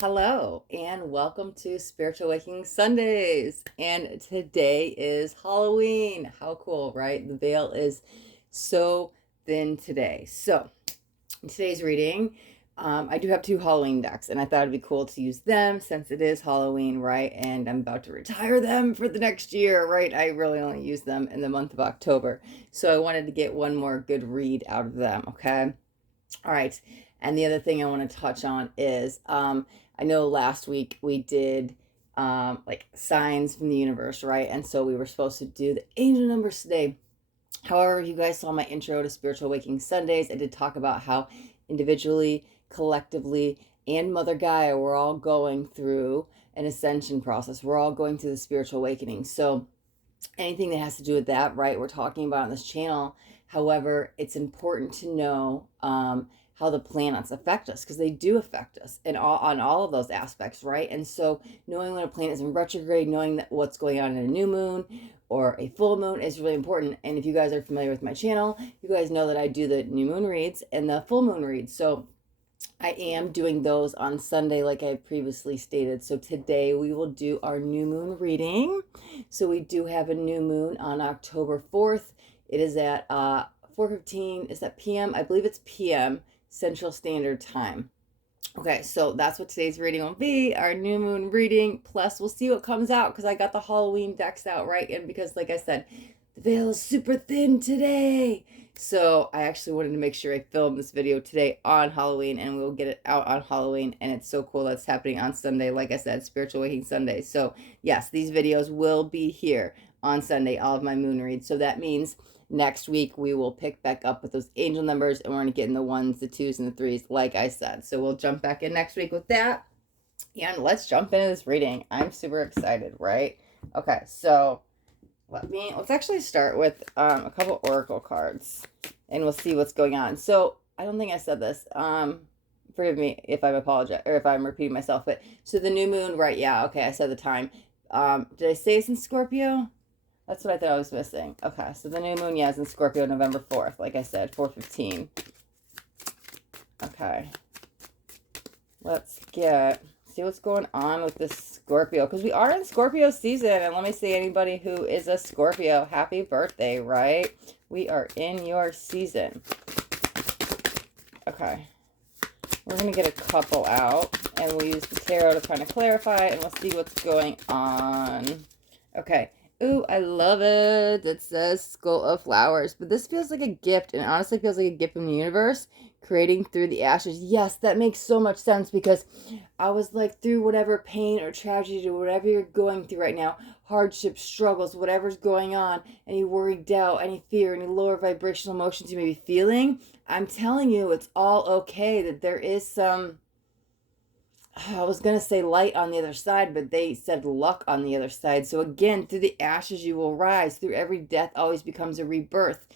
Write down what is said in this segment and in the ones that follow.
Hello, and welcome to Spiritual Awakening Sundays. And today is Halloween. How cool, right? The veil is so thin today. So, in today's reading, I do have two Halloween decks, and I thought it'd be cool to use them since it is Halloween, right? And I'm about to retire them for the next year, right? I really only use them in the month of October. So, I wanted to get one more good read out of them, okay? All right. And the other thing I want to touch on is I know last week we did like signs from the universe, right? And so we were supposed to do the angel numbers today. However, you guys saw my intro to Spiritual Awakening Sundays. I did talk about how individually, collectively, and Mother Gaia, we're all going through an ascension process. We're all going through the spiritual awakening. So anything that has to do with that, right, we're talking about on this channel. However, it's important to know how the planets affect us, because they do affect us in on all of those aspects, right? And so knowing when a planet is in retrograde, knowing that what's going on in a new moon or a full moon is really important. And if you guys are familiar with my channel, you guys know that I do the new moon reads and the full moon reads. So I am doing those on Sunday, like I previously stated. So today we will do our new moon reading. So we do have a new moon on October 4th. It is at 4:15. Is that p.m.? I believe it's p.m. Central Standard Time. Okay, so that's what today's reading will be, our new moon reading. Plus, we'll see what comes out because I got the Halloween decks out, right? And because, like I said, the veil is super thin today. So I actually wanted to make sure I filmed this video today on Halloween, and we'll get it out on Halloween. And it's so cool that's happening on Sunday. Like I said, Spiritual Awakening Sunday. So yes, these videos will be here on Sunday, all of my moon reads. So that means next week we will pick back up with those angel numbers, and we're going to get in the ones, the twos, and the threes, like I said. So we'll jump back in next week with that. And let's jump into this reading. I'm super excited, right? Okay, so let's actually start with a couple oracle cards, and we'll see what's going on. So I don't think I said this. Forgive me if I'm apologize or if I'm repeating myself. But so the new moon, right? Yeah, okay, I said the time. Did I say it's in Scorpio? That's what I thought I was missing. Okay, so the new moon, yeah, is in Scorpio, November 4th. Like I said, 4:15. Okay. Let's see what's going on with this Scorpio, because we are in Scorpio season. And let me say, anybody who is a Scorpio, happy birthday, right? We are in your season. Okay. We're going to get a couple out, and we'll use the tarot to kind of clarify, and we'll see what's going on. Okay. Ooh, I love it. It says Skull of Flowers. But this feels like a gift, and it honestly feels like a gift from the universe, creating through the ashes. Yes, that makes so much sense, because I was like, through whatever pain or tragedy or whatever you're going through right now, hardships, struggles, whatever's going on, any worry, doubt, any fear, any lower vibrational emotions you may be feeling, I'm telling you, it's all okay. That there is some, I was going to say light on the other side, but they said luck on the other side. So again, through the ashes you will rise. Through every death always becomes a rebirth.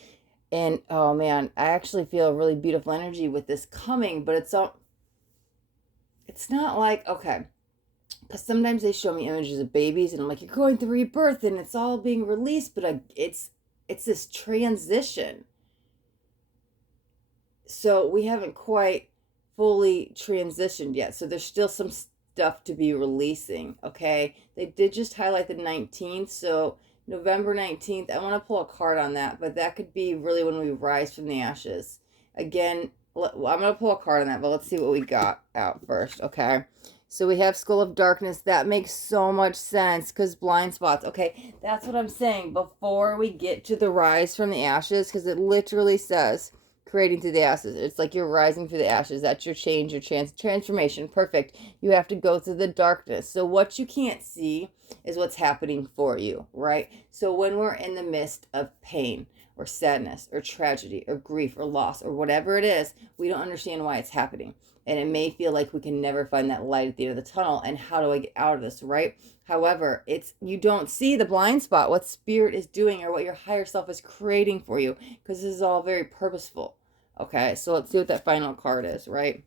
And oh man, I actually feel a really beautiful energy with this coming, but it's not like, okay, because sometimes they show me images of babies and I'm like, you're going through rebirth and it's all being released, but it's this transition. So we haven't quite fully transitioned yet. So there's still some stuff to be releasing, okay? They did just highlight the 19th, so November 19th. I want to pull a card on that, but that could be really when we rise from the ashes. Again, I'm going to pull a card on that, but let's see what we got out first, okay? So we have Skull of Darkness. That makes so much sense, because blind spots. Okay, that's what I'm saying. Before we get to the rise from the ashes, because it literally says creating through the ashes. It's like you're rising through the ashes. That's your change, your transformation. Perfect. You have to go through the darkness. So what you can't see is what's happening for you, right? So when we're in the midst of pain or sadness or tragedy or grief or loss or whatever it is, we don't understand why it's happening. And it may feel like we can never find that light at the end of the tunnel. And how do I get out of this, right? However, you don't see the blind spot, what spirit is doing or what your higher self is creating for you, because this is all very purposeful. Okay, so let's see what that final card is, right?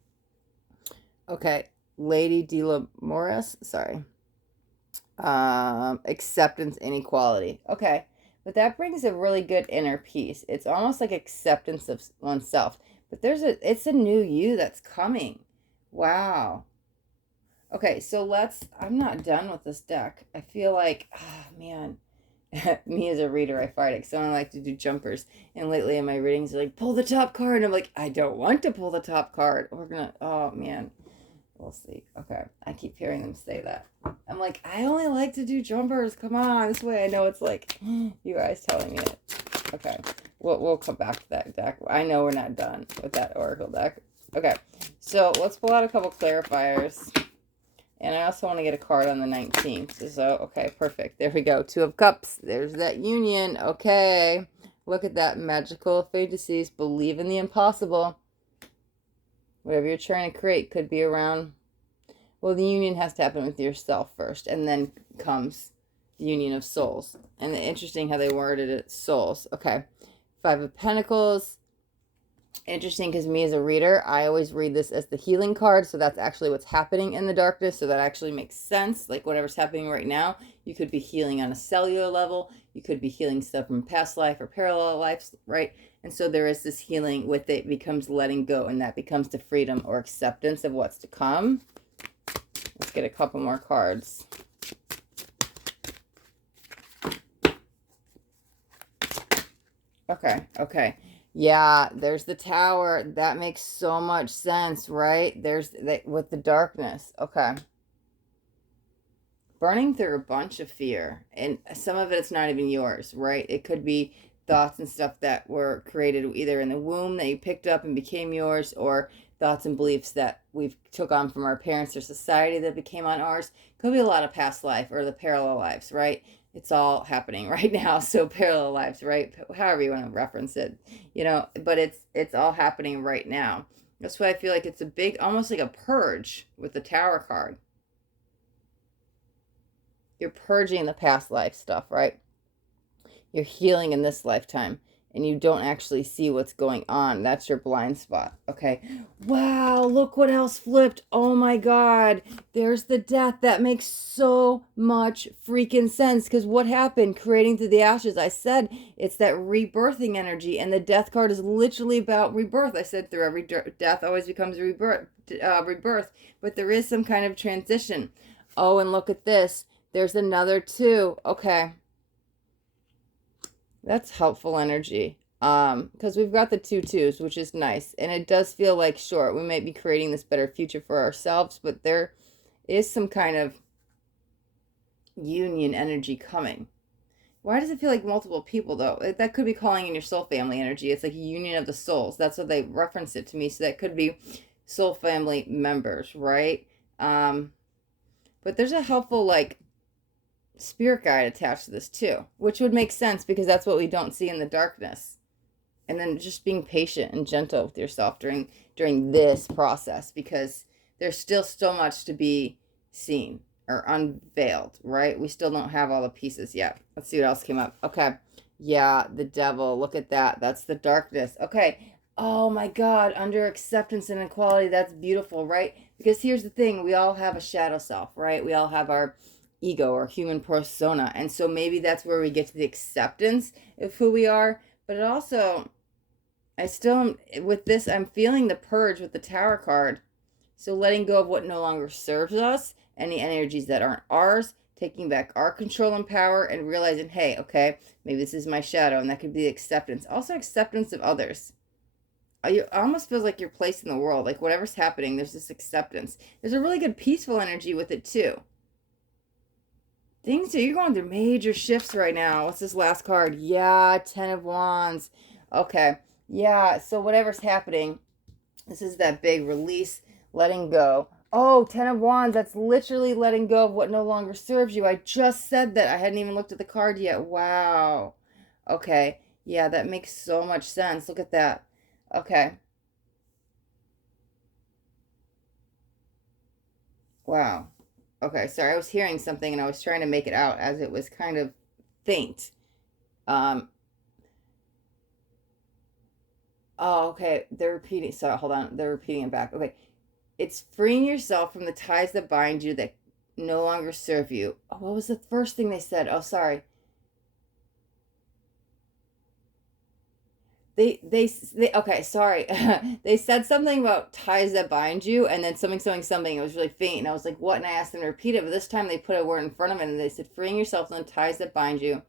Okay, Lady de la Morris, sorry. Acceptance, inequality. Okay, but that brings a really good inner peace. It's almost like acceptance of oneself. But it's a new you that's coming. Wow. Okay, so I'm not done with this deck. I feel like, man, me as a reader, I fight it because I only like to do jumpers. And lately in my readings, they're like, pull the top card. And I'm like, I don't want to pull the top card. Oh man, we'll see. Okay, I keep hearing them say that. I'm like, I only like to do jumpers. Come on, this way I know it's like, you guys telling me it. Okay, we'll come back to that deck. I know we're not done with that Oracle deck. Okay, so let's pull out a couple clarifiers. And I also want to get a card on the 19th. So, okay, perfect. There we go. Two of Cups. There's that union. Okay. Look at that. Magical fantasies. Believe in the impossible. Whatever you're trying to create could be around. Well, the union has to happen with yourself first. And then comes the union of souls. And interesting how they worded it. Souls. Okay. Five of Pentacles. Interesting because me as a reader, I always read this as the healing card. So that's actually what's happening in the darkness. So that actually makes sense. Like whatever's happening right now, you could be healing on a cellular level. You could be healing stuff from past life or parallel lives, right? And so there is this healing with it becomes letting go, and that becomes the freedom or acceptance of what's to come. Let's get a couple more cards. Okay. Yeah, there's the Tower. That makes so much sense, right? There's with the darkness. Okay. Burning through a bunch of fear. And some of it's not even yours, right? It could be thoughts and stuff that were created either in the womb that you picked up and became yours, or thoughts and beliefs that we've took on from our parents or society that became on ours. Could be a lot of past life or the parallel lives, right? It's all happening right now. So parallel lives, right? However you want to reference it, but it's all happening right now. That's why I feel like it's a big, almost like a purge with the Tower card. You're purging the past life stuff, right? You're healing in this lifetime, and you don't actually see what's going on. That's your blind spot. Okay. Wow, look what else flipped. Oh my God. There's the death. That makes so much freaking sense, because what happened? Creating through the ashes. I said it's that rebirthing energy, and the death card is literally about rebirth. I said through every death always becomes rebirth, but there is some kind of transition. Oh, and look at this. There's another two. Okay. That's helpful energy. Because we've got the 2 2s, which is nice. And it does feel like, sure, we might be creating this better future for ourselves, but there is some kind of union energy coming. Why does it feel like multiple people, though? That could be calling in your soul family energy. It's like a union of the souls. That's what they reference it to me. So that could be soul family members, right? But there's a helpful, like, spirit guide attached to this too, which would make sense because that's what we don't see in the darkness. And then just being patient and gentle with yourself during this process, because there's still so much to be seen or unveiled, right? We still don't have all the pieces yet. Let's see what else came up. Okay. Yeah, the devil. Look at that. That's the darkness. Okay. Oh my God. Under acceptance and equality. That's beautiful, right? Because here's the thing. We all have a shadow self, right? We all have our ego or human persona. And so maybe that's where we get to the acceptance of who we are. But it also, with this, I'm feeling the purge with the Tower card. So letting go of what no longer serves us, any energies that aren't ours, taking back our control and power, and realizing, hey, okay, maybe this is my shadow, and that could be acceptance. Also acceptance of others. It almost feels like you're placed in the world. Like whatever's happening, there's this acceptance. There's a really good peaceful energy with it too. You're going through major shifts right now. What's this last card? Yeah, 10 of Wands. Okay. Yeah, so whatever's happening, this is that big release, letting go. Oh, 10 of Wands, that's literally letting go of what no longer serves you. I just said that. I hadn't even looked at the card yet. Wow. Okay. Yeah, that makes so much sense. Look at that. Okay. Wow. Okay, sorry, I was hearing something and I was trying to make it out as it was kind of faint. Um, oh, okay, they're repeating. Sorry, hold on. They're repeating it back. Okay, it's freeing yourself from the ties that bind you that no longer serve you. Oh, what was the first thing they said? Oh, sorry. they okay, sorry. They said something about ties that bind you, and then something. It was really faint, and I was like, what? And I asked them to repeat it, but this time they put a word in front of it, and they said, freeing yourself from the ties that bind you,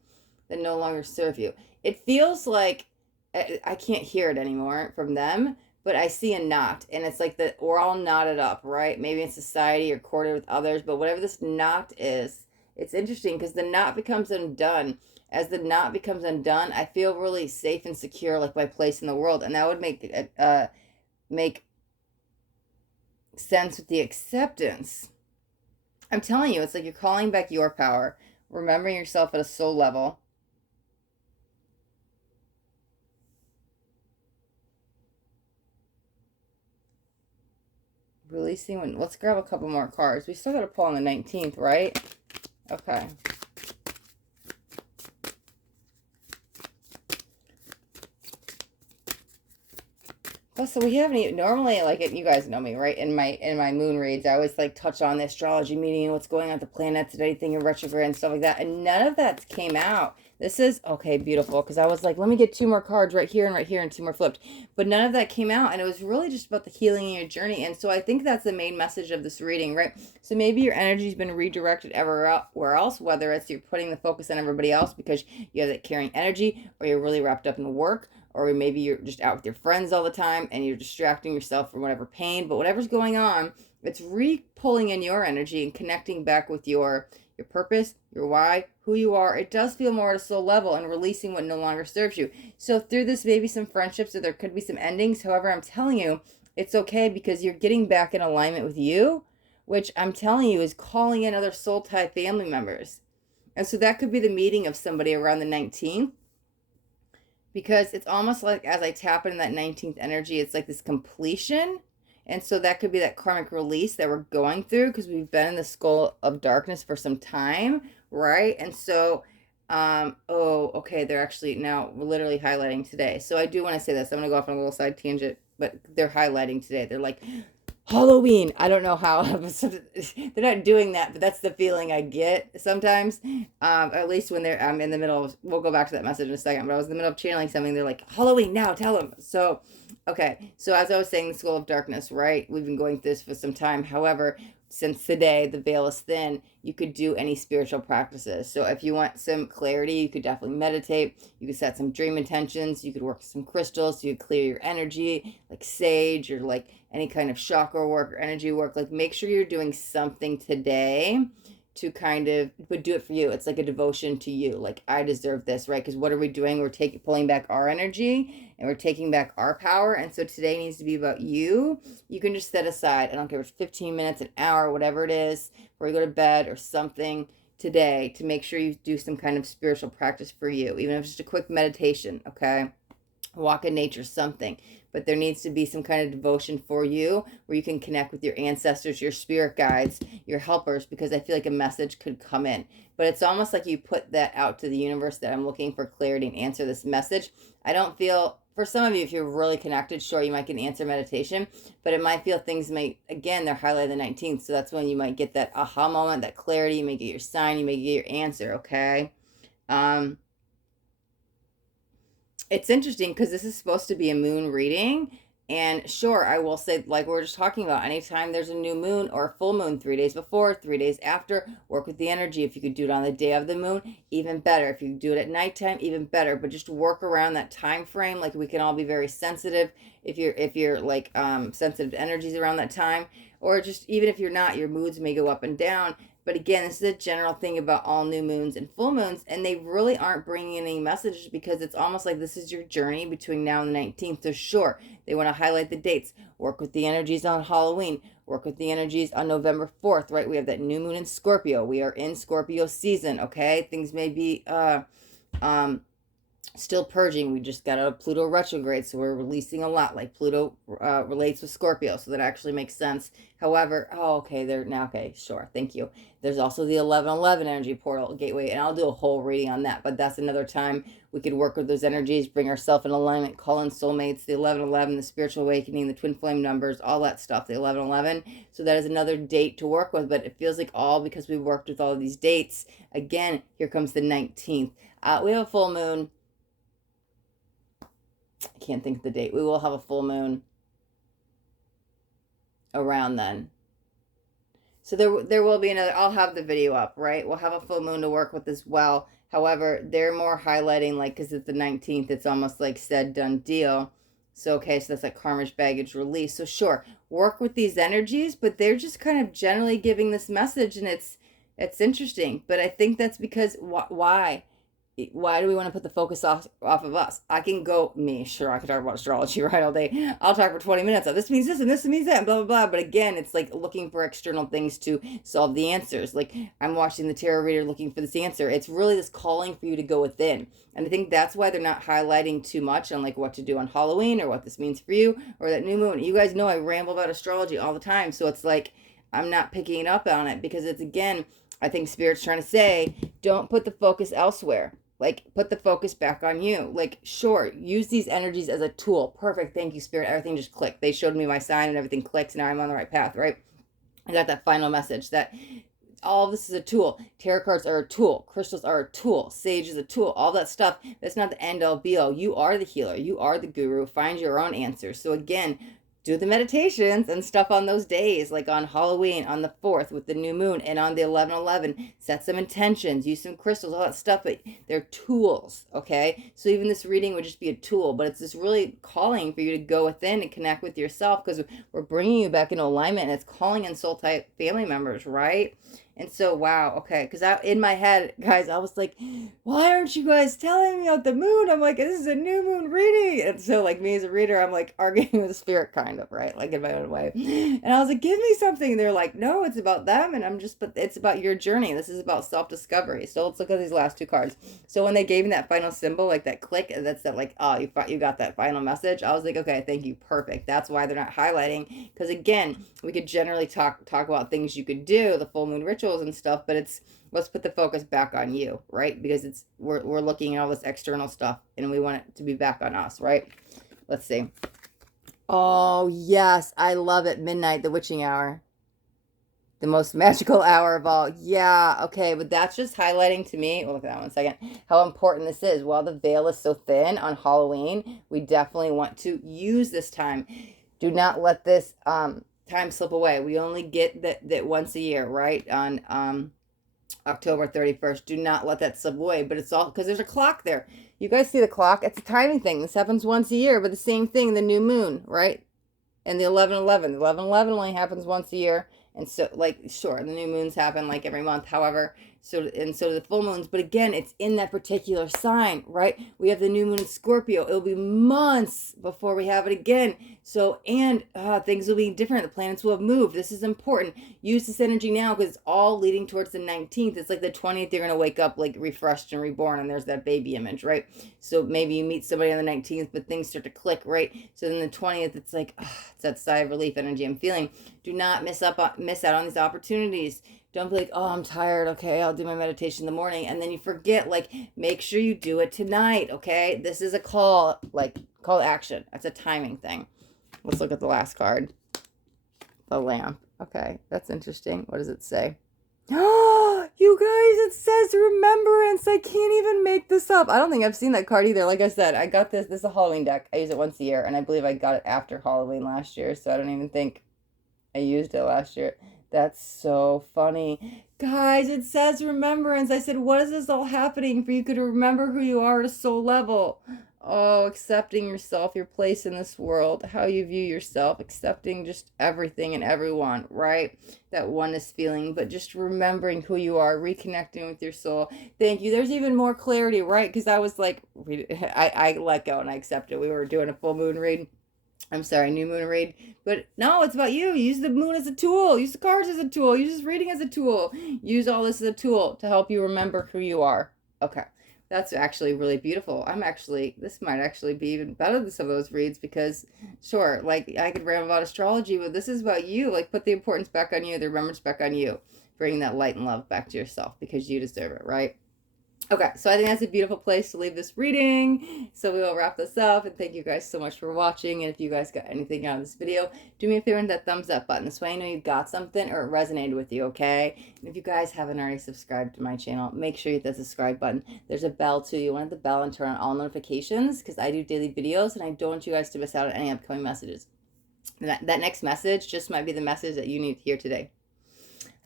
that no longer serve you. It feels like I can't hear it anymore from them, but I see a knot, and it's like that we're all knotted up, right? Maybe in society or corded with others, but whatever this knot is, it's interesting because the knot becomes undone. As the knot becomes undone, I feel really safe and secure, like my place in the world, and that would make sense with the acceptance. I'm telling you, it's like you're calling back your power, remembering yourself at a soul level. Releasing when, let's grab a couple more cards. We still got to pull on the 19th, right? Okay. Well, so we haven't even, normally, like, you guys know me, right? In my moon reads, I always like touch on the astrology meeting and what's going on with the planets and anything in retrograde and stuff like that. And none of that came out. This is okay, beautiful, because I was like, let me get two more cards right here and two more flipped. But none of that came out, and it was really just about the healing in your journey. And so I think that's the main message of this reading, right? So maybe your energy's been redirected everywhere else, whether it's you're putting the focus on everybody else because you have that caring energy, or you're really wrapped up in work, or maybe you're just out with your friends all the time and you're distracting yourself from whatever pain, but whatever's going on, it's re-pulling in your energy and connecting back with your purpose, your why, who you are. It does feel more at a soul level and releasing what no longer serves you. So through this, maybe some friendships, or there could be some endings. However, I'm telling you, it's okay because you're getting back in alignment with you, which I'm telling you is calling in other soul tie family members. And so that could be the meeting of somebody around the 19th, because it's almost like as I tap into that 19th energy, it's like this completion. And so that could be that karmic release that we're going through because we've been in the skull of darkness for some time, right? And so, oh, okay, they're actually now literally highlighting today. So I do want to say this. I'm going to go off on a little side tangent, but they're highlighting today. They're like, Halloween. I don't know how they're not doing that, but that's the feeling I get sometimes. At least when they're in the middle of, we'll go back to that message in a second, but I was in the middle of channeling something. They're like, Halloween now, tell them. So, okay. So as I was saying, the School of Darkness, right? We've been going through this for some time. However, since today the veil is thin, you could do any spiritual practices. So if you want some clarity, you could definitely meditate. You could set some dream intentions. You could work with some crystals. So you could clear your energy, like sage or like any kind of chakra work or energy work. Like make sure you're doing something today to kind of, but do it for you. It's like a devotion to you. Like I deserve this, right? Because what are we doing? We're pulling back our energy and we're taking back our power. And so today needs to be about you. You can just set aside, I don't care if it's 15 minutes, an hour, whatever it is, before you go to bed or something today, to make sure you do some kind of spiritual practice for you, even if it's just a quick meditation, okay? Walk in nature, something. But there needs to be some kind of devotion for you where you can connect with your ancestors, your spirit guides, your helpers, because I feel like a message could come in. But it's almost like you put that out to the universe that I'm looking for clarity and answer this message. I don't feel, for some of you, if you're really connected, sure, you might get an answer meditation, but it might feel things might, again, they're highlighted the 19th, so that's when you might get that aha moment, that clarity, you may get your sign, you may get your answer, okay? It's interesting because this is supposed to be a moon reading. And sure, I will say, like we are just talking about, anytime there's a new moon or a full moon, 3 days before, 3 days after, work with the energy. If you could do it on the day of the moon, even better. If you do it at nighttime, even better. But just work around that time frame. Like we can all be very sensitive if you're like sensitive to energies around that time, or just even if you're not, your moods may go up and down. But again, this is a general thing about all new moons and full moons, and they really aren't bringing any messages because it's almost like this is your journey between now and the 19th. So sure, they want to highlight the dates, work with the energies on Halloween, work with the energies on November 4th, right? We have that new moon in Scorpio. We are in Scorpio season, okay? Things may be still purging. We just got out of Pluto retrograde, so we're releasing a lot. Like Pluto relates with Scorpio, so that actually makes sense. However, oh, okay, they're now, okay, sure, thank you. There's also the 1111 energy portal gateway, and I'll do a whole reading on that, but that's another time we could work with those energies, bring ourselves in alignment, call in soulmates, the 1111, the spiritual awakening, the twin flame numbers, all that stuff, the 1111. So that is another date to work with, but it feels like all because we worked with all of these dates. Again, here comes the 19th. We have a full moon I can't think of the date. We will have a full moon around then. So there will be another. I'll have the video up, right? We'll have a full moon to work with as well. However, they're more highlighting, like, because it's the 19th, it's almost like said done deal. So okay, so that's like karmic baggage release. So sure, work with these energies, but they're just kind of generally giving this message, and it's interesting. But I think that's because why do we want to put the focus off of us? I can go, me, sure, I could talk about astrology right all day. I'll talk for 20 minutes. This means this and this means that, and blah, blah, blah. But again, it's like looking for external things to solve the answers. Like I'm watching the tarot reader looking for this answer. It's really this calling for you to go within. And I think that's why they're not highlighting too much on like what to do on Halloween or what this means for you or that new moon. You guys know I ramble about astrology all the time. So it's like I'm not picking up on it because it's, again, I think Spirit's trying to say, don't put the focus elsewhere. Like, put the focus back on you. Like, sure, use these energies as a tool. Perfect. Thank you, Spirit. Everything just clicked. They showed me my sign and everything clicked. Now I'm on the right path, right? I got that final message that all of this is a tool. Tarot cards are a tool. Crystals are a tool. Sage is a tool. All that stuff, that's not the end all be all. You are the healer. You are the guru. Find your own answers. So again, do the meditations and stuff on those days, like on Halloween, on the 4th with the new moon, and on the 11/11. Set some intentions, use some crystals, all that stuff, but they're tools, okay? So even this reading would just be a tool, but it's this really calling for you to go within and connect with yourself because we're bringing you back into alignment, and it's calling in soul type family members, right? And so, wow, okay, because in my head, guys, I was like, why aren't you guys telling me about the moon? I'm like, this is a new moon reading. And so, like, me as a reader, I'm like arguing with the spirit, kind of, right? Like, in my own way. And I was like, give me something. And they're like, no, it's about them. And I'm just, but it's about your journey. This is about self-discovery. So let's look at these last two cards. So when they gave me that final symbol, like that click, that's that, like, oh, you got that final message. I was like, okay, thank you. Perfect. That's why they're not highlighting. Because again, we could generally talk about things you could do, the full moon rituals and stuff, but it's, let's put the focus back on you, right? Because it's we're looking at all this external stuff and we want it to be back on us, right? Let's see. Oh yes, I love it. Midnight, the witching hour, the most magical hour of all. Yeah, okay, but that's just highlighting to me, we'll look at that one second, how important this is. While the veil is so thin on Halloween, we definitely want to use this time. Do not let this time slip away. We only get that once a year, right? On October 31st. Do not let that slip away. But it's all because there's a clock there. You guys see the clock? It's a timing thing. This happens once a year, but the same thing, the new moon, right? And the 11/11. The 11/11 only happens once a year. And so, like, sure, the new moons happen like every month. However, so do the full moons. But again, it's in that particular sign, right? We have the new moon in Scorpio. It'll be months before we have it again. So, and things will be different. The planets will have moved. This is important. Use this energy now because it's all leading towards the 19th. It's like the 20th, you're going to wake up like refreshed and reborn, and there's that baby image, right? So maybe you meet somebody on the 19th, but things start to click, right? So then the 20th, it's like, it's that sigh of relief energy I'm feeling. Do not miss out on these opportunities. Don't be like, oh, I'm tired. Okay, I'll do my meditation in the morning. And then you forget, like, make sure you do it tonight, okay? This is a call to action. That's a timing thing. Let's look at the last card. The lamp. Okay, that's interesting. What does it say? Oh, you guys, it says remembrance. I can't even make this up. I don't think I've seen that card either. Like I said, I got this. This is a Halloween deck. I use it once a year, and I believe I got it after Halloween last year, so I don't even think I used it last year. That's so funny. Guys, it says remembrance. I said, what is this all happening for you to remember who you are at a soul level? Oh, accepting yourself, your place in this world, how you view yourself, accepting just everything and everyone, right? That oneness feeling, but just remembering who you are, reconnecting with your soul. Thank you. There's even more clarity, right? Because I was like, I let go and I accepted. We were doing a full moon read. I'm sorry, new moon read. But no, it's about you. Use the moon as a tool. Use the cards as a tool. Use this reading as a tool. Use all this as a tool to help you remember who you are. Okay. That's actually really beautiful. This might actually be even better than some of those reads because, sure, like I could ramble about astrology, but this is about you. Like put the importance back on you, the remembrance back on you. Bring that light and love back to yourself because you deserve it, right? Okay, so I think that's a beautiful place to leave this reading. So we will wrap this up, and thank you guys so much for watching. And if you guys got anything out of this video, do me a favor and hit that thumbs up button. This way I know you got something or it resonated with you, okay? And if you guys haven't already subscribed to my channel, make sure you hit that subscribe button. There's a bell too. You want to hit the bell and turn on all notifications because I do daily videos and I don't want you guys to miss out on any upcoming messages. That next message just might be the message that you need to hear today.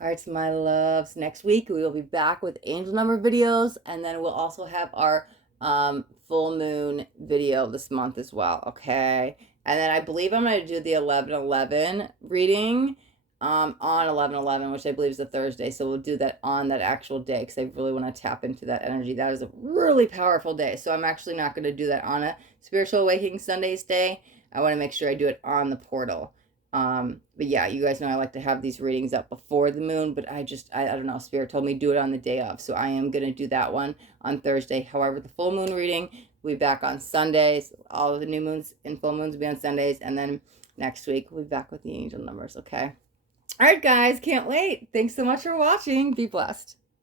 All right, so my loves, next week we will be back with angel number videos, and then we'll also have our full moon video this month as well, okay? And then I believe I'm going to do the 11/11 reading on 11/11, which I believe is a Thursday, so we'll do that on that actual day because I really want to tap into that energy. That is a really powerful day, so I'm actually not going to do that on a Spiritual Awakening Sundays day. I want to make sure I do it on the portal. But yeah, you guys know I like to have these readings up before the moon, but I don't know, Spirit told me do it on the day of. So I am going to do that one on Thursday. However, the full moon reading will be back on Sundays. All of the new moons and full moons will be on Sundays. And then next week, we'll be back with the angel numbers, okay? All right, guys, can't wait. Thanks so much for watching. Be blessed.